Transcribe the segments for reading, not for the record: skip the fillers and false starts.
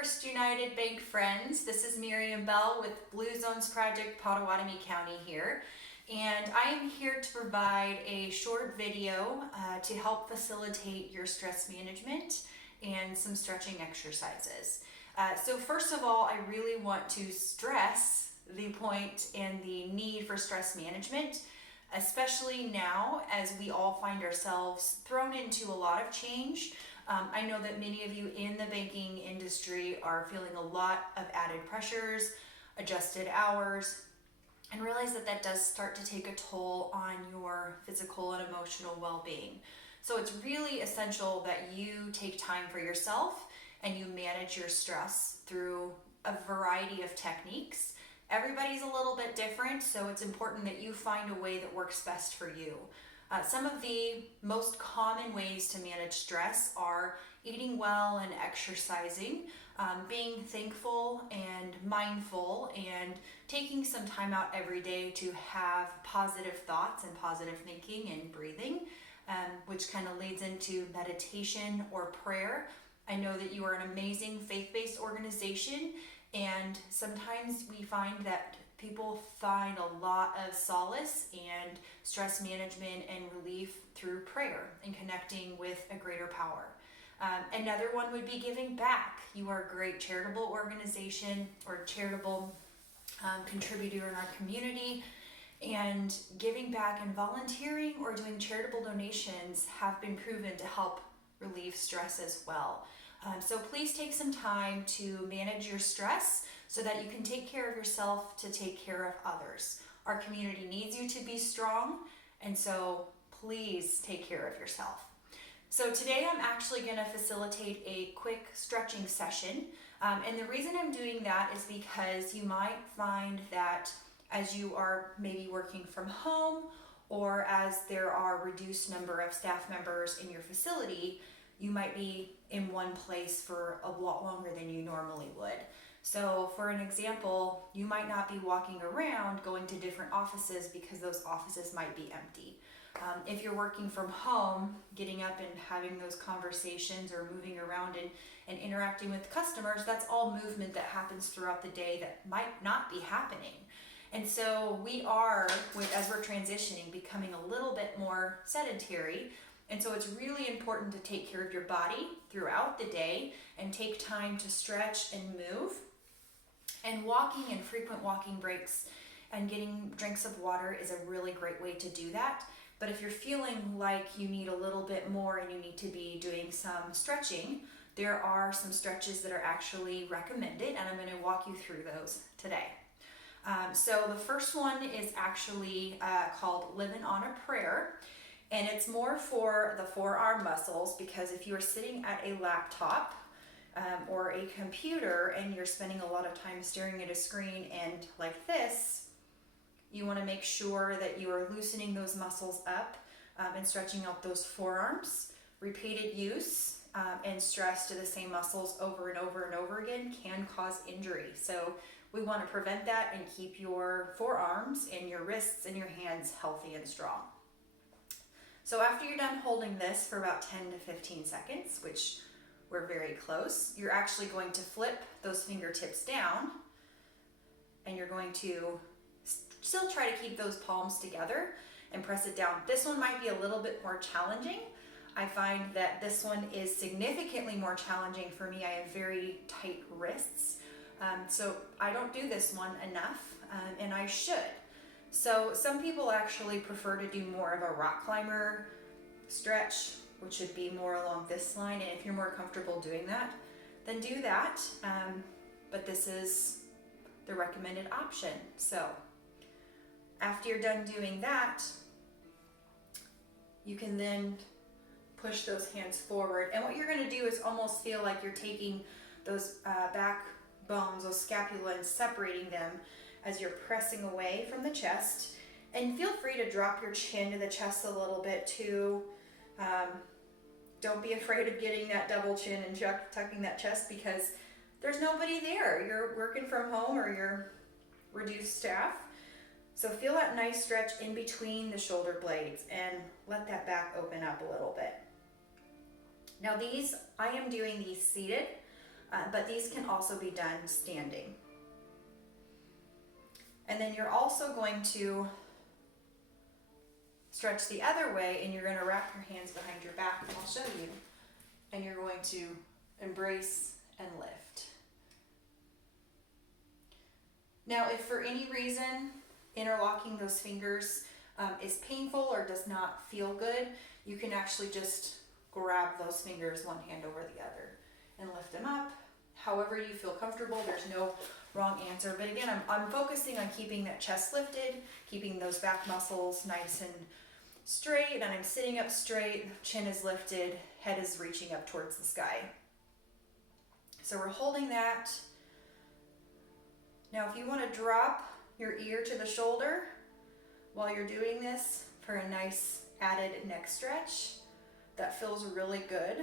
First United Bank friends. This is Miriam Bell with Blue Zones Project Potawatomi County here. And I am here to provide a short video to help facilitate your stress management and some stretching exercises. So first of all, I really want to stress the point and the need for stress management, especially now as we all find ourselves thrown into a lot of change. I know that many of you in the banking industry are feeling a lot of added pressures, adjusted hours, and realize that that does start to take a toll on your physical and emotional well-being. So it's really essential that you take time for yourself and you manage your stress through a variety of techniques. Everybody's a little bit different, so it's important that you find a way that works best for you. Some of the most common ways to manage stress are eating well and exercising, being thankful and mindful, and taking some time out every day to have positive thoughts and positive thinking and breathing, which kind of leads into meditation or prayer. I know that you are an amazing faith-based organization, and sometimes we find that people find a lot of solace and stress management and relief through prayer and connecting with a greater power. Another one would be giving back. You are a great charitable organization or charitable contributor in our community, and giving back and volunteering or doing charitable donations have been proven to help relieve stress as well. So please take some time to manage your stress so that you can take care of yourself to take care of others. Our community needs you to be strong, and so please take care of yourself. So today I'm actually going to facilitate a quick stretching session, and the reason I'm doing that is because you might find that as you are maybe working from home or as there are reduced number of staff members in your facility, you might be in one place for a lot longer than you normally would. So for an example, you might not be walking around going to different offices because those offices might be empty. If you're working from home, getting up and having those conversations or moving around and interacting with customers, that's all movement that happens throughout the day that might not be happening. And so we are, as we're transitioning, becoming a little bit more sedentary. And so it's really important to take care of your body throughout the day and take time to stretch and move. And walking and frequent walking breaks and getting drinks of water is a really great way to do that. But if you're feeling like you need a little bit more and you need to be doing some stretching, there are some stretches that are actually recommended, and I'm going to walk you through those today. So the first one is actually called Living on a Prayer. And it's more for the forearm muscles, because if you are sitting at a laptop or a computer and you're spending a lot of time staring at a screen and like this, you want to make sure that you are loosening those muscles up and stretching out those forearms. Repeated use and stress to the same muscles over and over and over again can cause injury. So we want to prevent that and keep your forearms and your wrists and your hands healthy and strong. So after you're done holding this for about 10 to 15 seconds, which we're very close, you're actually going to flip those fingertips down, and you're going to still try to keep those palms together and press it down. This one might be a little bit more challenging. I find that this one is significantly more challenging for me. I have very tight wrists, so I don't do this one enough, and I should. So some people actually prefer to do more of a rock climber stretch, which would be more along this line. And if you're more comfortable doing that, then do that. But this is the recommended option. So after you're done doing that, you can then push those hands forward. And what you're going to do is almost feel like you're taking those back bones, those scapula, and separating them as you're pressing away from the chest. And feel free to drop your chin to the chest a little bit too. Don't be afraid of getting that double chin and tucking that chest, because there's nobody there. You're working from home or you're reduced staff. So feel that nice stretch in between the shoulder blades and let that back open up a little bit. Now I am doing these seated. but these can also be done standing. And then you're also going to stretch the other way, and you're going to wrap your hands behind your back, and I'll show you. And you're going to embrace and lift. Now, if for any reason interlocking those fingers is painful or does not feel good, you can actually just grab those fingers one hand over the other and lift them up. However you feel comfortable, there's no wrong answer. But again, I'm focusing on keeping that chest lifted, keeping those back muscles nice and straight, and I'm sitting up straight, chin is lifted, head is reaching up towards the sky. So we're holding that. Now if you want to drop your ear to the shoulder while you're doing this for a nice added neck stretch, that feels really good.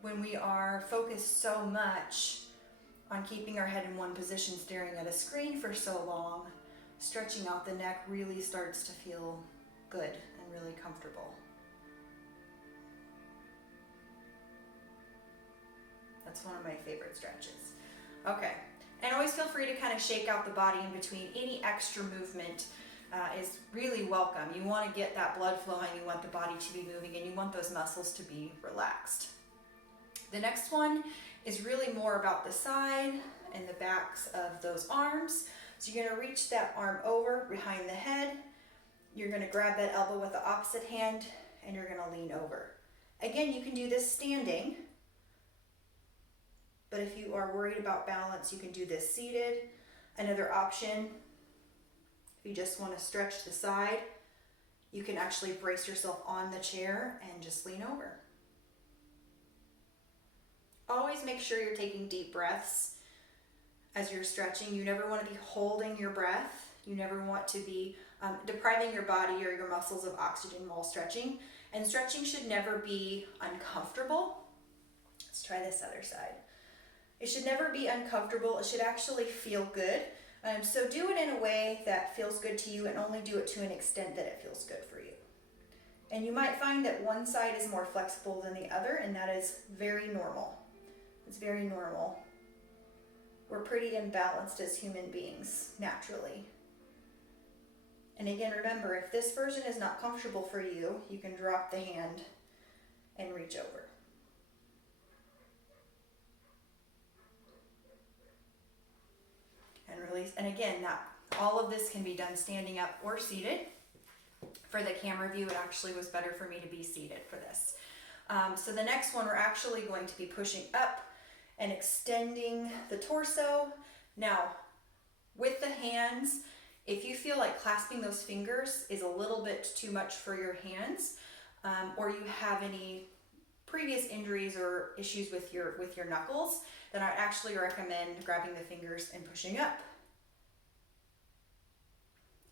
When we are focused so much on keeping our head in one position staring at a screen for so long, stretching out the neck really starts to feel good and really comfortable. That's one of my favorite stretches. Okay, and always feel free to kind of shake out the body in between. Any extra movement is really welcome. You want to get that blood flowing, you want the body to be moving, and you want those muscles to be relaxed. The next one is really more about the side and the backs of those arms. So you're going to reach that arm over behind the head. You're going to grab that elbow with the opposite hand, and you're going to lean over. Again, you can do this standing, but if you are worried about balance, you can do this seated. Another option, if you just want to stretch the side, you can actually brace yourself on the chair and just lean over. Always make sure you're taking deep breaths as you're stretching. You never want to be holding your breath. You never want to be depriving your body or your muscles of oxygen while stretching. And stretching should never be uncomfortable. Let's try this other side. It should never be uncomfortable. It should actually feel good. So do it in a way that feels good to you, and only do it to an extent that it feels good for you. And you might find that one side is more flexible than the other, and that is very normal. It's very normal. We're pretty imbalanced as human beings, naturally. And again, remember, if this version is not comfortable for you, you can drop the hand and reach over. And release. And again, all of this can be done standing up or seated. For the camera view, it actually was better for me to be seated for this. So the next one, we're actually going to be pushing up and extending the torso. Now, with the hands, if you feel like clasping those fingers is a little bit too much for your hands, or you have any previous injuries or issues with your knuckles, then I actually recommend grabbing the fingers and pushing up.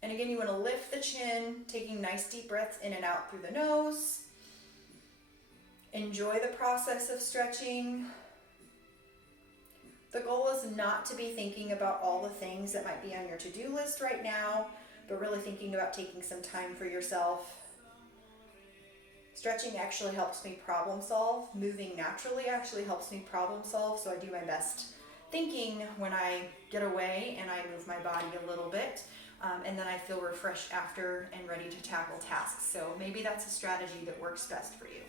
And again, you want to lift the chin, taking nice deep breaths in and out through the nose. Enjoy the process of stretching. The goal is not to be thinking about all the things that might be on your to-do list right now, but really thinking about taking some time for yourself. Stretching actually helps me problem solve. Moving naturally actually helps me problem solve, so I do my best thinking when I get away and I move my body a little bit, and then I feel refreshed after and ready to tackle tasks. So maybe that's a strategy that works best for you.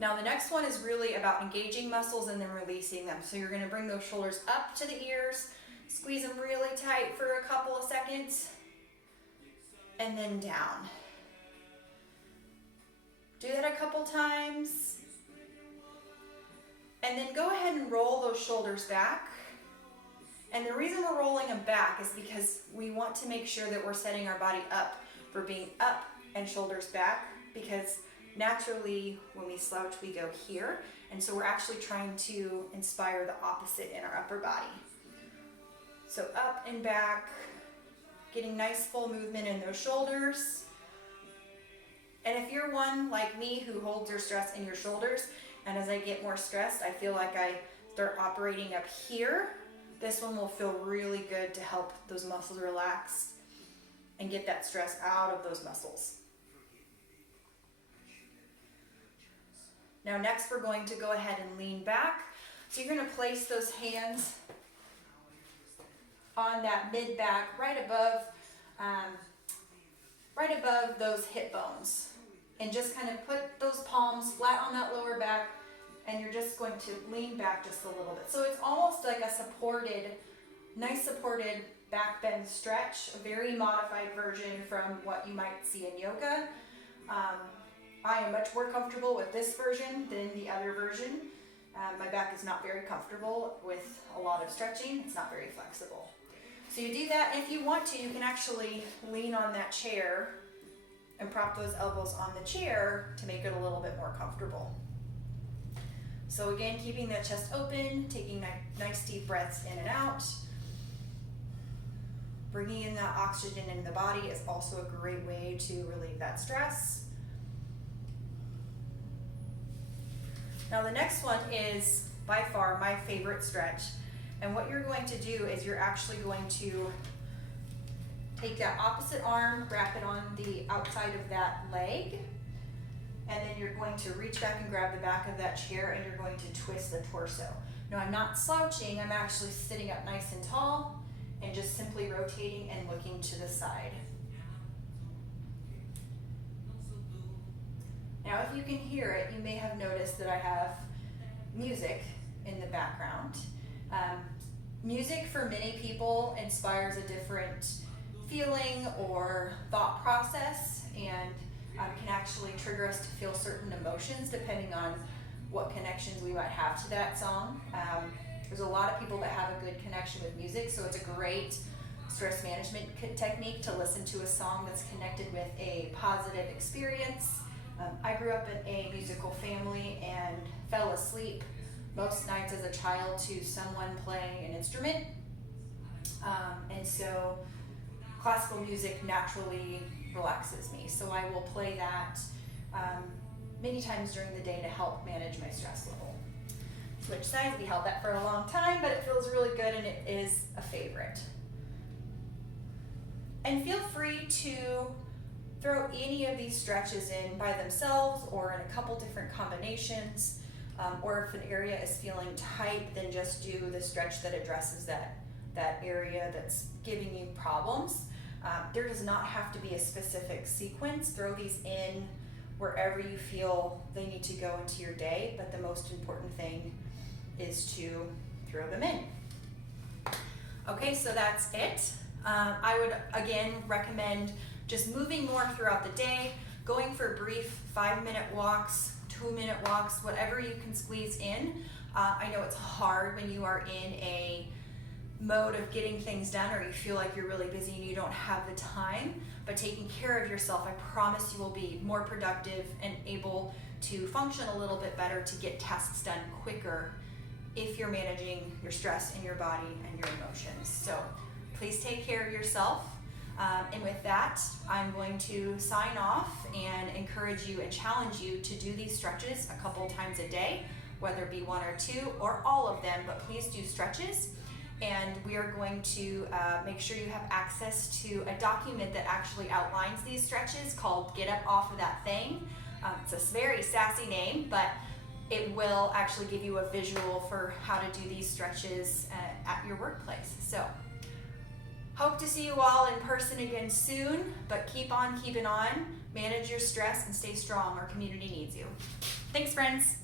Now the next one is really about engaging muscles and then releasing them. So you're going to bring those shoulders up to the ears, squeeze them really tight for a couple of seconds, and then down. Do that a couple times. And then go ahead and roll those shoulders back. And the reason we're rolling them back is because we want to make sure that we're setting our body up for being up and shoulders back, because naturally when we slouch we go here, and so we're actually trying to inspire the opposite in our upper body. So up and back, getting nice full movement in those shoulders. And if you're one like me who holds your stress in your shoulders, and as I get more stressed I feel like I start operating up here, this one will feel really good to help those muscles relax and get that stress out of those muscles. Now next we're going to go ahead and lean back. So you're going to place those hands on that mid back right above those hip bones. And just kind of put those palms flat on that lower back, and you're just going to lean back just a little bit. So it's almost like a nice supported back bend stretch, a very modified version from what you might see in yoga. I am much more comfortable with this version than the other version. My back is not very comfortable with a lot of stretching. It's not very flexible. So you do that, and if you want to, you can actually lean on that chair and prop those elbows on the chair to make it a little bit more comfortable. So again, keeping the chest open, taking nice deep breaths in and out. Bringing in that oxygen in the body is also a great way to relieve that stress. Now the next one is by far my favorite stretch. And what you're going to do is you're actually going to take that opposite arm, wrap it on the outside of that leg, and then you're going to reach back and grab the back of that chair, and you're going to twist the torso. Now I'm not slouching, I'm actually sitting up nice and tall and just simply rotating and looking to the side. Now if you can hear it, you may have noticed that I have music in the background. Music for many people inspires a different feeling or thought process, and can actually trigger us to feel certain emotions depending on what connections we might have to that song. There's a lot of people that have a good connection with music, so it's a great stress management technique to listen to a song that's connected with a positive experience. I grew up in a musical family and fell asleep most nights as a child to someone playing an instrument. And so classical music naturally relaxes me. So I will play that many times during the day to help manage my stress level. Switch sides, we held that for a long time, but it feels really good and it is a favorite. And feel free to throw any of these stretches in by themselves or in a couple different combinations. Or if an area is feeling tight, then just do the stretch that addresses that area that's giving you problems. There does not have to be a specific sequence. Throw these in wherever you feel they need to go into your day, but the most important thing is to throw them in. Okay, so that's it. I would again recommend just moving more throughout the day, going for brief 5-minute walks, 2-minute walks, whatever you can squeeze in. I know it's hard when you are in a mode of getting things done or you feel like you're really busy and you don't have the time, but taking care of yourself, I promise you will be more productive and able to function a little bit better to get tasks done quicker if you're managing your stress in your body and your emotions. So please take care of yourself. And with that, I'm going to sign off and encourage you and challenge you to do these stretches a couple times a day, whether it be 1 or 2 or all of them, but please do stretches. And we are going to make sure you have access to a document that actually outlines these stretches called Get Up Off of That Thing. It's a very sassy name, but it will actually give you a visual for how to do these stretches at your workplace. So hope to see you all in person again soon, but keep on keeping on, manage your stress, and stay strong. Our community needs you. Thanks, friends.